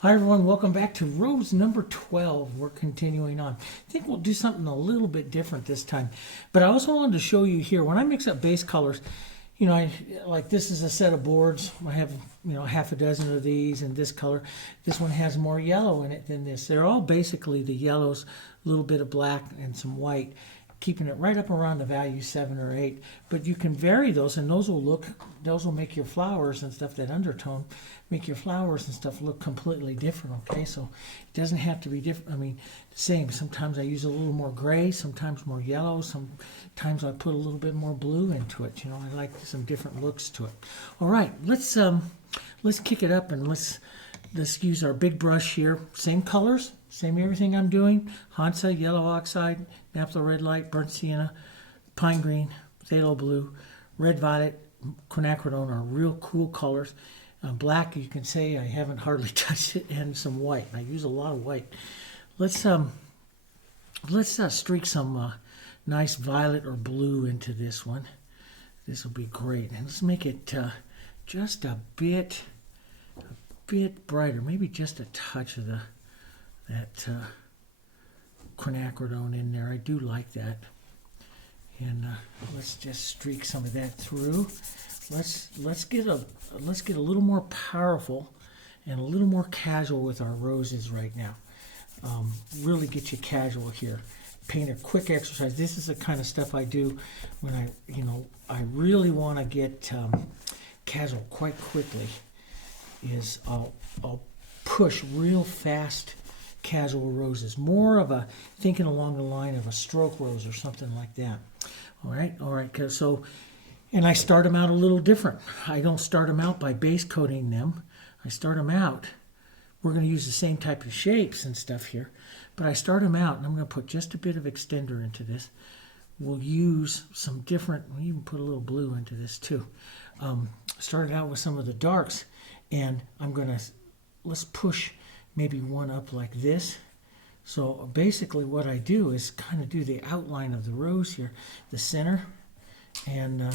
Hi everyone, welcome back to rose number 12. We're continuing on. I think we'll do something a little bit different this time. But I also wanted to show you here, when I mix up base colors, like this is a set of boards. I have, half a dozen of these in this color. This one has more yellow in it than this. They're all basically the yellows, a little bit of black and some white, keeping it right up around the value 7 or 8. But you can vary those, and those will make your flowers and stuff, that undertone, make your flowers and stuff look completely different, okay? So it doesn't have to be different. I mean, the same. Sometimes I use a little more gray, sometimes more yellow, sometimes I put a little bit more blue into it. I like some different looks to it. All right, let's kick it up and let's use our big brush here. Same colors, same everything I'm doing. Hansa, yellow oxide, naphtha red light, burnt sienna, pine green, phthalo blue, red violet, quinacridone are real cool colors. Black, you can say I haven't hardly touched it, and some white. I use a lot of white. Let's streak some nice violet or blue into this one. This will be great, and let's make it just a bit brighter, maybe just a touch of that quinacridone in there. I do like that. And let's just streak some of that through. Let's get a little more powerful and a little more casual with our roses right now. Really get you casual here. Paint a quick exercise. This is the kind of stuff I do when I really want to get casual quite quickly. I'll push real fast casual roses, more of a thinking along the line of a stroke rose or something like that. All right. So, and I start them out a little different. I don't start them out by base coating them. I start them out. We're going to use the same type of shapes and stuff here, but I start them out, and I'm going to put just a bit of extender into this. We'll use some different. We'll even put a little blue into this too. Started out with some of the darks, and let's push maybe one up like this. So basically what I do is kind of do the outline of the rose here, the center, and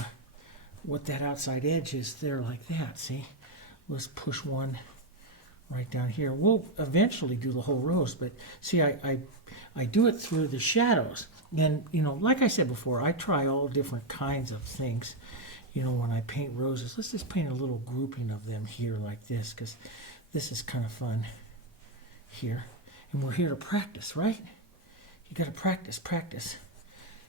what that outside edge is there like that, see? Let's push one right down here. We'll eventually do the whole rose, but see, I do it through the shadows. And, like I said before, I try all different kinds of things, when I paint roses. Let's just paint a little grouping of them here like this, because this is kind of fun here. And we're here to practice, right? You got to practice.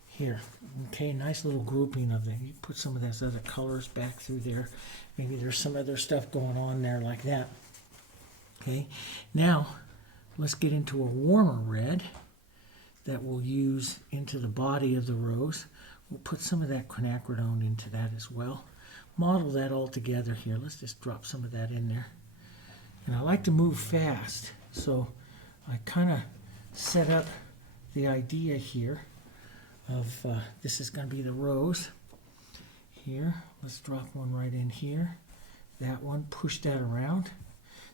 Here, okay, nice little grouping of them. You put some of those other colors back through there. Maybe there's some other stuff going on there like that. Okay, now let's get into a warmer red that we'll use into the body of the rose. We'll put some of that quinacridone into that as well. Model that all together here. Let's just drop some of that in there. And I like to move fast, so I kind of set up the idea here of this is going to be the rose here. Let's drop one right in here. That one, push that around.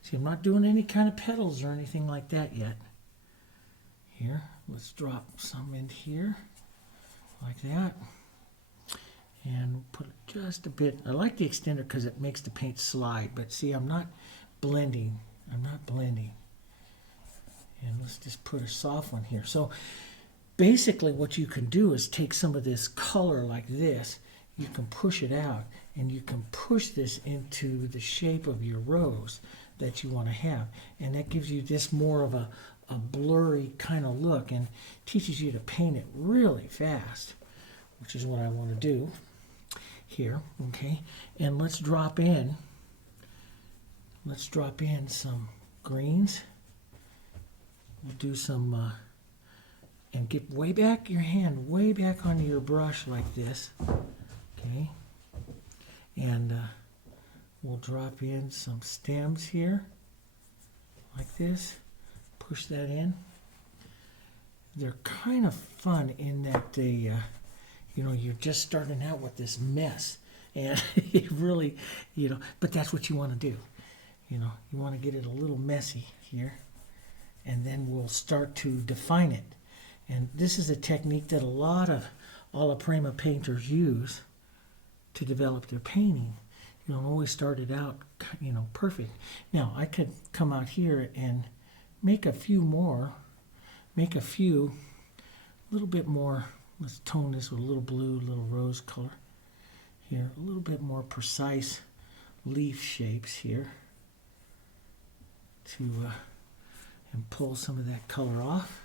See, I'm not doing any kind of petals or anything like that yet. Here, let's drop some in here like that. And put just a bit. I like the extender because it makes the paint slide, but see, I'm not blending. And let's just put a soft one here. So basically what you can do is take some of this color like this, you can push it out, and you can push this into the shape of your rose that you want to have. And that gives you this more of a blurry kind of look and teaches you to paint it really fast, which is what I want to do here, okay? And let's drop in some greens. We'll do some, and get way back your hand, way back onto your brush like this, okay? And we'll drop in some stems here, like this. Push that in. They're kind of fun in that they, you're just starting out with this mess, and it really, but that's what you want to do. You want to get it a little messy here, and then we'll start to define it. And this is a technique that a lot of alla prima painters use to develop their painting. You don't always start it out, perfect. Now, I could come out here and make a few, a little bit more. Let's tone this with a little blue, little rose color here. A little bit more precise leaf shapes here to and pull some of that color off.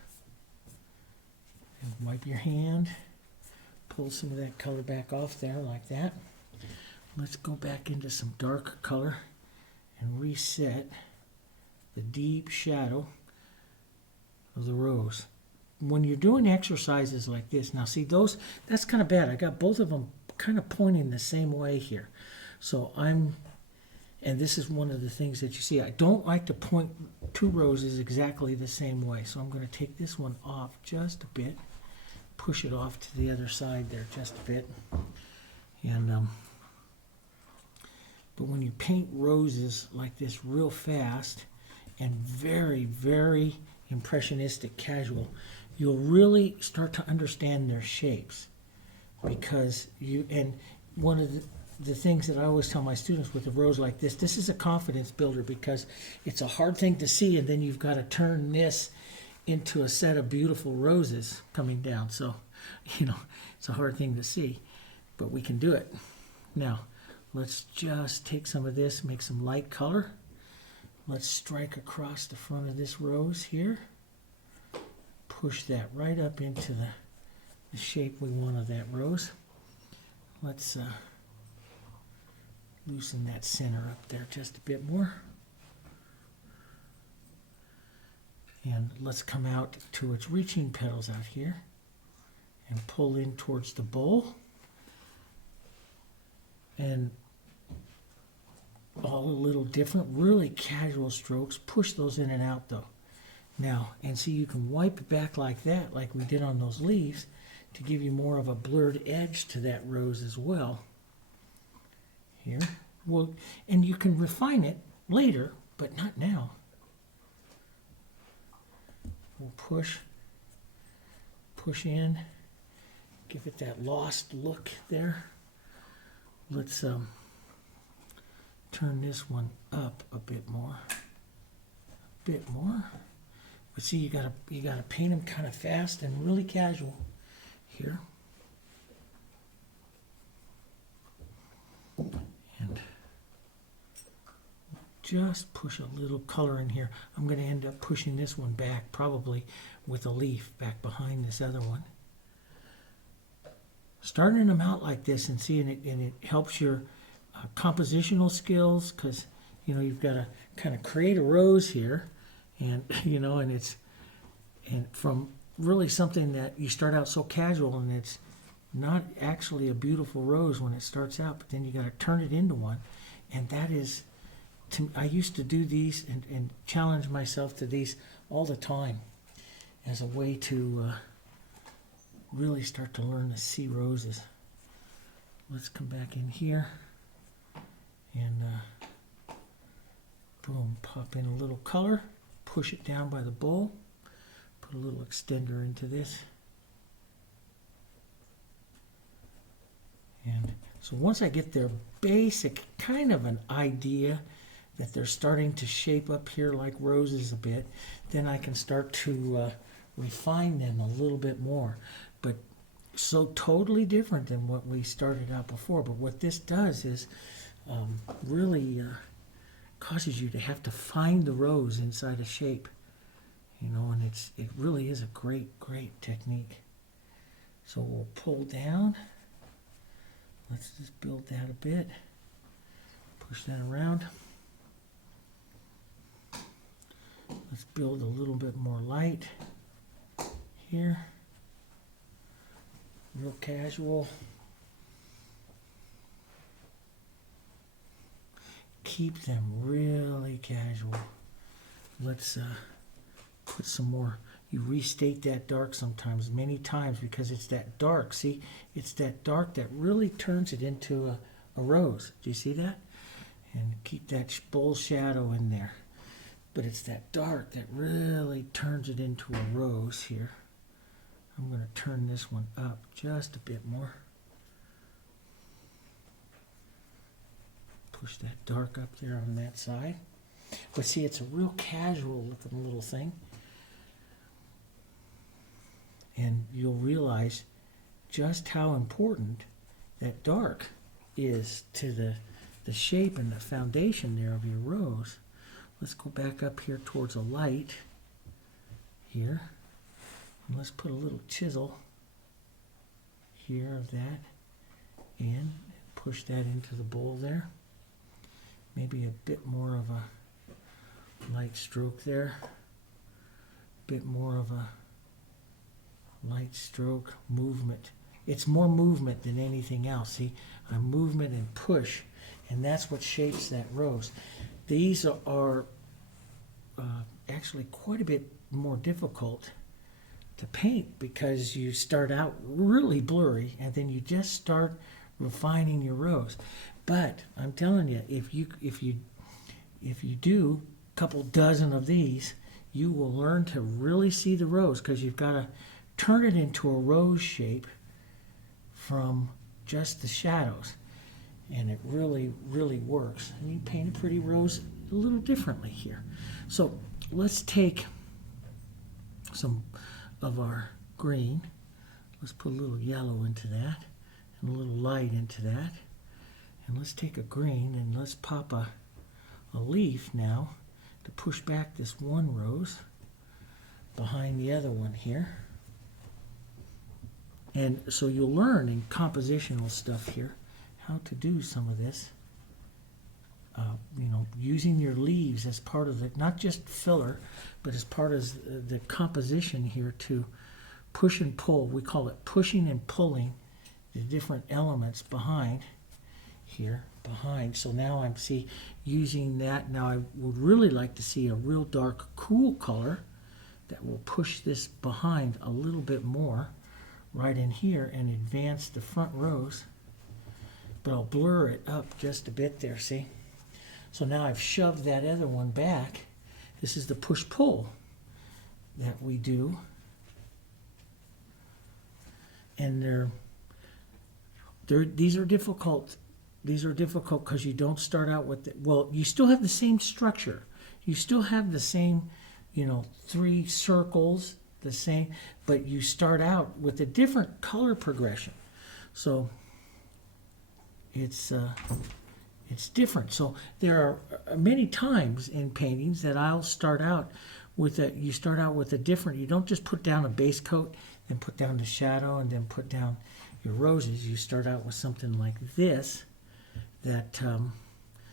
And wipe your hand, pull some of that color back off there like that. Let's go back into some darker color and reset the deep shadow of the rose. When you're doing exercises like this, now see those, that's kind of bad. I got both of them kind of pointing the same way here. So and this is one of the things that you see. I don't like to point two roses exactly the same way. So I'm going to take this one off just a bit, push it off to the other side there just a bit. And but when you paint roses like this real fast and very, very impressionistic casual, you'll really start to understand their shapes. Because one of the things that I always tell my students with a rose like this is a confidence builder, because it's a hard thing to see, and then you've got to turn this into a set of beautiful roses coming down. So, it's a hard thing to see, but we can do it. Now, let's just take some of this, make some light color. Let's strike across the front of this rose here. Push that right up into the shape we want of that rose. Let's loosen that center up there just a bit more. And let's come out to its reaching petals out here and pull in towards the bowl. And all a little different, really casual strokes. Push those in and out though. Now, and see, you can wipe it back like that, like we did on those leaves, to give you more of a blurred edge to that rose as well. Here. Well, and you can refine it later, but not now. We'll push in, give it that lost look there. Let's turn this one up a bit more. But see, you gotta paint them kind of fast and really casual here. And just push a little color in here. I'm going to end up pushing this one back, probably with a leaf back behind this other one. Starting them out like this and seeing it, and it helps your compositional skills, because you've got to kind of create a rose here, and and from really something that you start out so casual, and it's not actually a beautiful rose when it starts out, but then you got to turn it into one. And that is, I used to do these and challenge myself to these all the time as a way to really start to learn to see roses. Let's come back in here and boom, pop in a little color, push it down by the bowl, put a little extender into this. And so once I get their basic kind of an idea that they're starting to shape up here like roses a bit, then I can start to refine them a little bit more. But so totally different than what we started out before. But what this does is really causes you to have to find the rose inside a shape, and it really is a great technique. So we'll pull down. Let's just build that a bit. Push that around. Let's build a little bit more light here. Real casual. Keep them really casual. Let's put some more. You restate that dark sometimes, many times, because it's that dark. See, it's that dark that really turns it into a rose. Do you see that? And keep that bold shadow in there. But it's that dark that really turns it into a rose here. I'm going to turn this one up just a bit more. push that dark up there on that side. But see, it's a real casual looking little thing. And you'll realize just how important that dark is to the shape and the foundation there of your rose. Let's go back up here towards a light here. And let's put a little chisel here of that and push that into the bowl there. Maybe a bit more of a light stroke there. A bit more of a light stroke movement. It's more movement than anything else. See, a movement and push, and that's what shapes that rose. These are actually quite a bit more difficult to paint because you start out really blurry and then you just start refining your rose. But I'm telling you, if you do a couple dozen of these, you will learn to really see the rose, because you've got to turn it into a rose shape from just the shadows, and it really, really works. And you paint a pretty rose a little differently here. So let's take some of our green. Let's put a little yellow into that and a little light into that. And let's take a green and let's pop a leaf now to push back this one rose behind the other one here. And so you'll learn in compositional stuff here how to do some of this. Using your leaves as part of the, not just filler, but as part of the composition here to push and pull. We call it pushing and pulling the different elements behind here, behind. So now I'm using that. Now I would really like to see a real dark, cool color that will push this behind a little bit more right in here and advance the front rows. But I'll blur it up just a bit there, see? So now I've shoved that other one back. This is the push-pull that we do. And these are difficult. These are difficult because you don't start out with you still have the same structure. You still have the same, 3 circles, the same, but you start out with a different color progression. So it's different. So there are many times in paintings that I'll start out with you start out with a different, you don't just put down a base coat and put down the shadow and then put down your roses. You start out with something like this that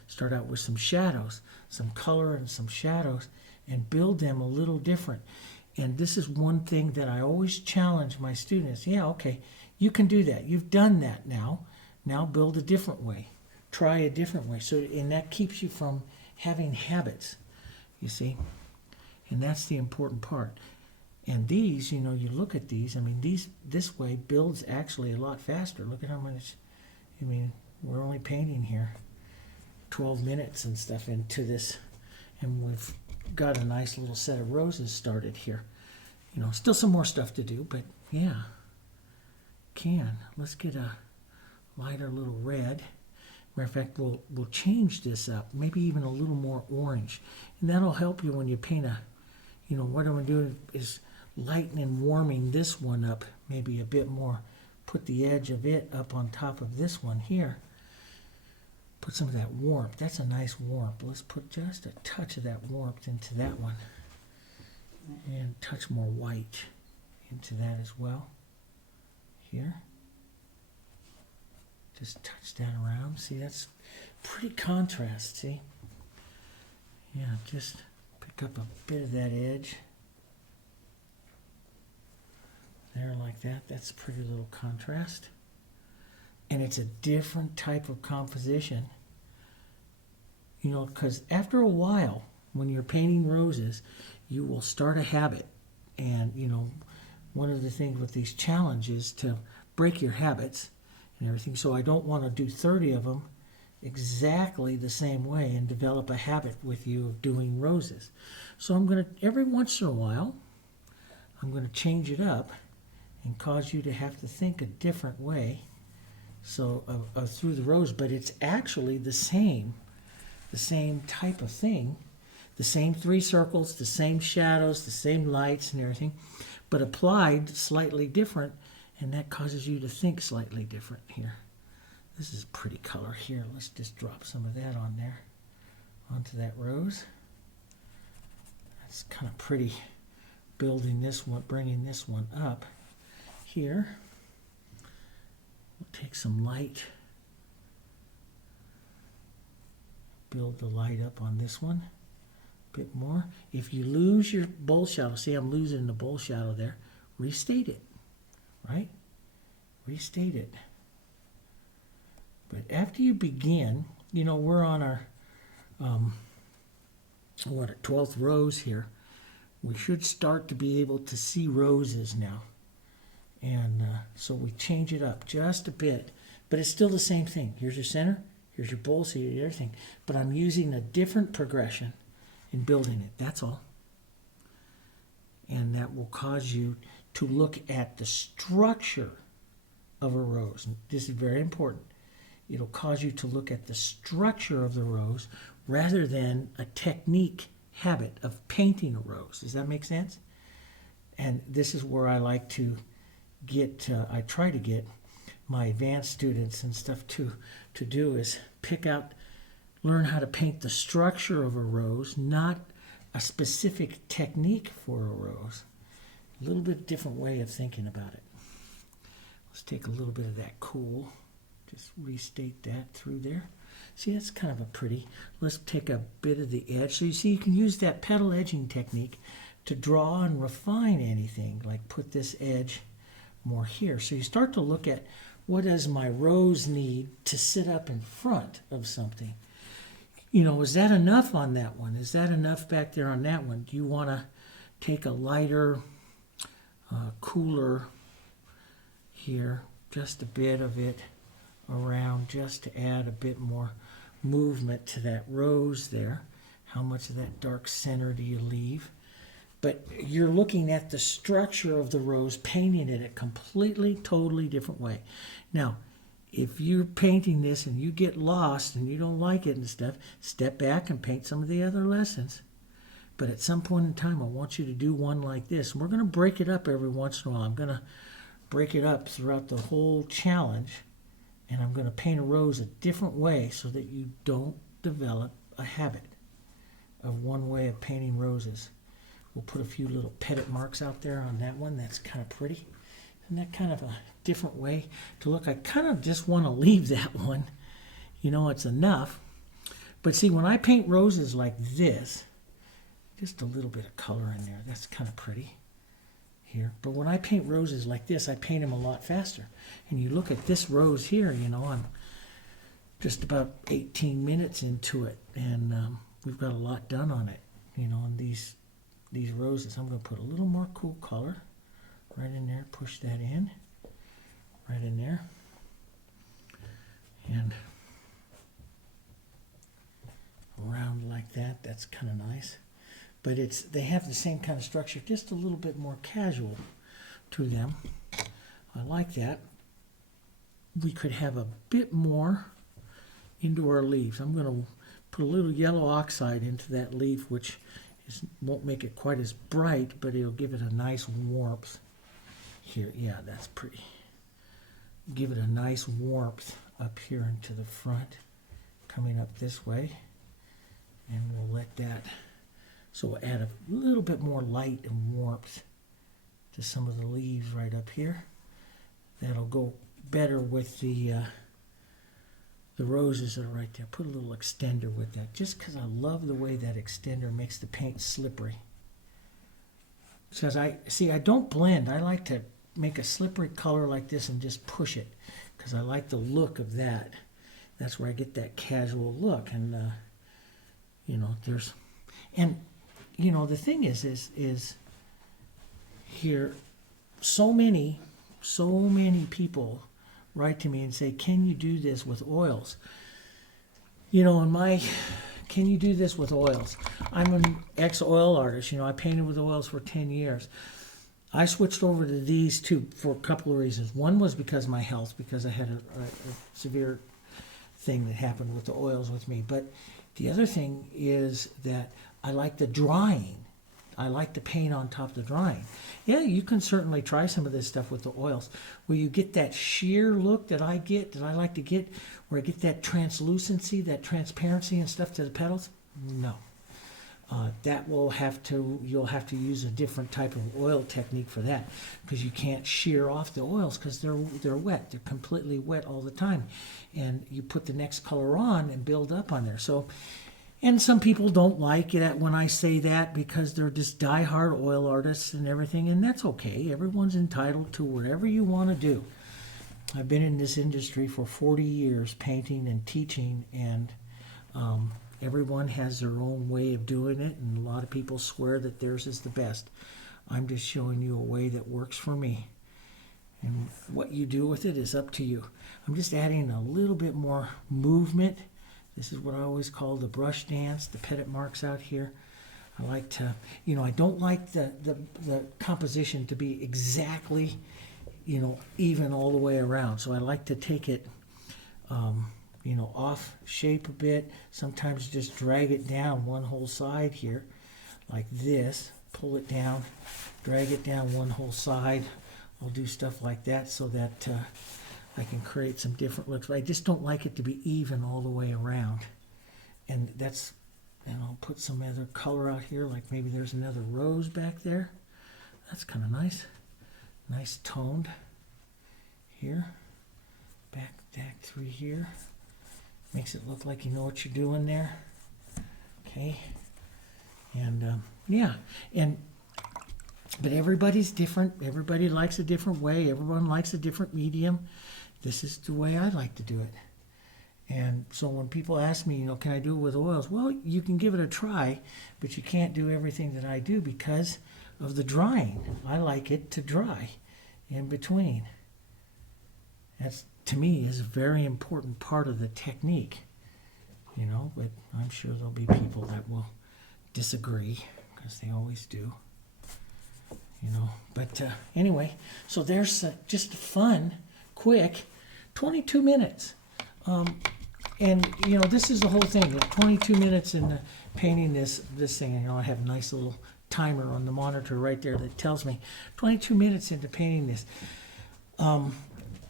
start out with some shadows, some color and some shadows, and build them a little different. And this is one thing that I always challenge my students. Yeah, okay, you can do that. You've done that now. Now build a different way. Try a different way. And that keeps you from having habits, you see. And that's the important part. And these, you look at these, this way builds actually a lot faster. Look at how much, we're only painting here 12 minutes and stuff into this, and we've got a nice little set of roses started here. Still some more stuff to do, but yeah, let's get a lighter little red. Matter of fact, we'll change this up, maybe even a little more orange, and that'll help you when you paint what I'm doing is lightening and warming this one up maybe a bit more. Put the edge of it up on top of this one here. Put some of that warmth. That's a nice warmth. Let's put just a touch of that warmth into that one. And a touch more white into that as well. Here. Just touch that around. See, that's pretty contrast, see? Yeah, just pick up a bit of that edge. There, like that. That's a pretty little contrast. And it's a different type of composition. Because after a while, when you're painting roses, you will start a habit. And, one of the things with these challenges is to break your habits and everything. So I don't want to do 30 of them exactly the same way and develop a habit with you of doing roses. So I'm going to, every once in a while, I'm going to change it up and cause you to have to think a different way so through the rose, but it's actually the same type of thing, the same 3 circles, the same shadows, the same lights and everything, but applied slightly different, and that causes you to think slightly different here. This is a pretty color here. Let's just drop some of that on there, onto that rose. That's kind of pretty, building this one, bringing this one up here. We'll take some light, build the light up on this one a bit more. If you lose your bowl shadow, see I'm losing the bowl shadow there, restate it, right? Restate it. But after you begin, you know, we're on our, 12th rose here. We should start to be able to see roses now. And so we change it up just a bit, but it's still the same thing. Here's your center, here's your bowl, see everything. But I'm using a different progression in building it, that's all. And that will cause you to look at the structure of a rose. And this is very important. It'll cause you to look at the structure of the rose rather than a technique habit of painting a rose. Does that make sense? And this is where I like to get, I try to get my advanced students and stuff to do is pick out, learn how to paint the structure of a rose, not a specific technique for a rose. A little bit different way of thinking about it. Let's take a little bit of that cool. Just restate that through there. See, that's kind of a pretty. Let's take a bit of the edge. So you see, you can use that petal edging technique to draw and refine anything, like put this edge more here. So you start to look at, what does my rose need to sit up in front of something? You know, is that enough on that one? Is that enough back there on that one? Do you want to take a lighter, cooler here, just a bit of it around, just to add a bit more movement to that rose there? How much of that dark center do you leave? But you're looking at the structure of the rose, painting it a completely, totally different way. Now, if you're painting this and you get lost and you don't like it and stuff, step back and paint some of the other lessons. But at some point in time, I want you to do one like this. And we're going to break it up every once in a while. I'm going to break it up throughout the whole challenge. And I'm going to paint a rose a different way so that you don't develop a habit of one way of painting roses. We'll put a few little pettit marks out there on that one. That's kind of pretty. Isn't that kind of a different way to look? I kind of just want to leave that one. You know, it's enough. But see, when I paint roses like this, just a little bit of color in there. That's kind of pretty here. But when I paint roses like this, I paint them a lot faster. And you look at this rose here, you know, I'm just about 18 minutes into it. And we've got a lot done on it, you know, on these roses. I'm going to put a little more cool color right in there. Push that in, right in there. And around like that. That's kind of nice. But they have the same kind of structure, just a little bit more casual to them. I like that. We could have a bit more into our leaves. I'm going to put a little yellow oxide into that leaf, which won't make it quite as bright, but it'll give it a nice warmth here. Yeah, that's pretty. Give it a nice warmth up here into the front, coming up this way. And we'll let that, so we'll add a little bit more light and warmth to some of the leaves right up here. That'll go better with the roses that are right there. Put a little extender with that, just because I love the way that extender makes the paint slippery. Because I don't blend. I like to make a slippery color like this and just push it, because I like the look of that. That's where I get that casual look. And you know, the thing is here, so many people write to me and say, can you do this with oils? You know, can you do this with oils? I'm an ex-oil artist. You know, I painted with oils for 10 years. I switched over to these two for a couple of reasons. One was because of my health, because I had a severe thing that happened with the oils with me. But the other thing is that I like the drying. I like the paint on top of the drying. Yeah, you can certainly try some of this stuff with the oils. Where you get that sheer look that I like to get, where I get that translucency, that transparency and stuff to the petals. No. You'll have to use a different type of oil technique for that, because you can't shear off the oils because they're wet. They're completely wet all the time. And you put the next color on and build up on there. So, and some people don't like it when I say that because they're just die-hard oil artists and everything, and that's okay. Everyone's entitled to whatever you want to do. I've been in this industry for 40 years, painting and teaching, and everyone has their own way of doing it, and a lot of people swear that theirs is the best. I'm just showing you a way that works for me. And what you do with it is up to you. I'm just adding a little bit more movement. This is what I always call the brush dance, the petit marks out here. I like to, I don't like the composition to be exactly, even all the way around. So I like to take it, off shape a bit. Sometimes just drag it down one whole side here, like this. Pull it down, drag it down one whole side. I'll do stuff like that so that I can create some different looks. But I just don't like it to be even all the way around. And I'll put some other color out here, like maybe there's another rose back there. That's kind of nice. Nice toned here. Back through here. Makes it look like you know what you're doing there. Okay. And but everybody's different. Everybody likes a different way. Everyone likes a different medium. This is the way I like to do it. And so when people ask me, can I do it with oils? Well, you can give it a try, but you can't do everything that I do because of the drying. I like it to dry in between. That's, to me, is a very important part of the technique. But I'm sure there'll be people that will disagree, because they always do. But anyway, so there's just fun, quick, 22 minutes. And this is the whole thing. 22 minutes in painting this thing. I have a nice little timer on the monitor right there that tells me 22 minutes into painting this. And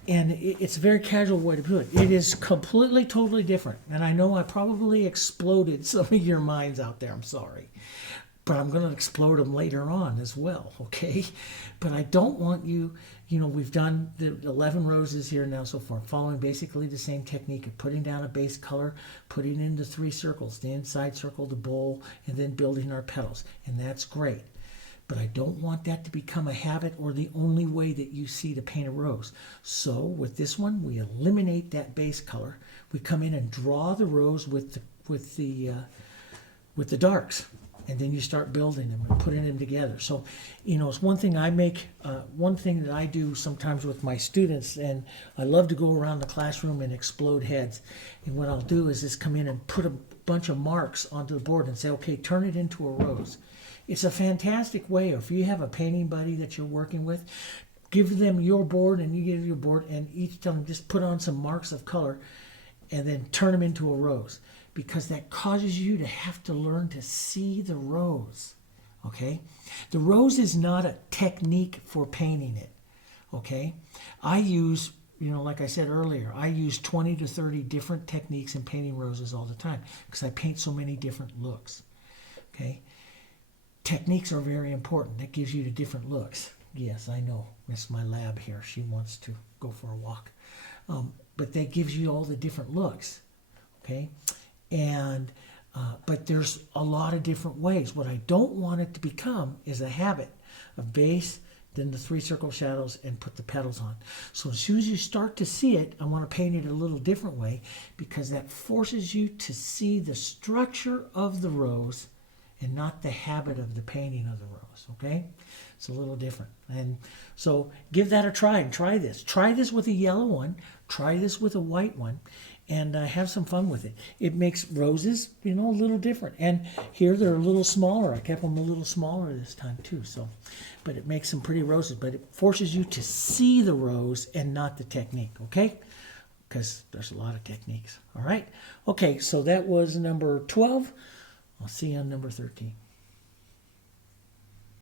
it's a very casual way to do it. It is completely, totally different. And I know I probably exploded some of your minds out there. I'm sorry. But I'm going to explode them later on as well, okay? But I don't want you, we've done the 11 roses here now so far, following basically the same technique of putting down a base color, putting in the 3 circles, the inside circle, the bowl, and then building our petals. And that's great. But I don't want that to become a habit or the only way that you see to paint a rose. So with this one, we eliminate that base color. We come in and draw the rose with the darks. And then you start building them and putting them together. So, it's one thing one thing that I do sometimes with my students, and I love to go around the classroom and explode heads. And what I'll do is just come in and put a bunch of marks onto the board and say, okay, turn it into a rose. It's a fantastic way. If you have a painting buddy that you're working with, give them your board and you give your board, and each time just put on some marks of color and then turn them into a rose. Because that causes you to have to learn to see the rose, okay? The rose is not a technique for painting it, okay? I use, like I said earlier, I use 20 to 30 different techniques in painting roses all the time because I paint so many different looks, okay? Techniques are very important. That gives you the different looks. Yes, I know. Miss my lab here. She wants to go for a walk. But that gives you all the different looks, okay? And but there's a lot of different ways. What I don't want it to become is a habit of base, then the 3 circle shadows, and put the petals on. So as soon as you start to see it, I want to paint it a little different way, because that forces you to see the structure of the rose and not the habit of the painting of the rose, okay? It's a little different. And so give that a try and try this. Try this with a yellow one. Try this with a white one. and have some fun with it. It makes roses, a little different. And here they're a little smaller. I kept them a little smaller this time too. So, but it makes some pretty roses. But it forces you to see the rose and not the technique, okay? Because there's a lot of techniques. All right. Okay, so that was number 12. I'll see you on number 13.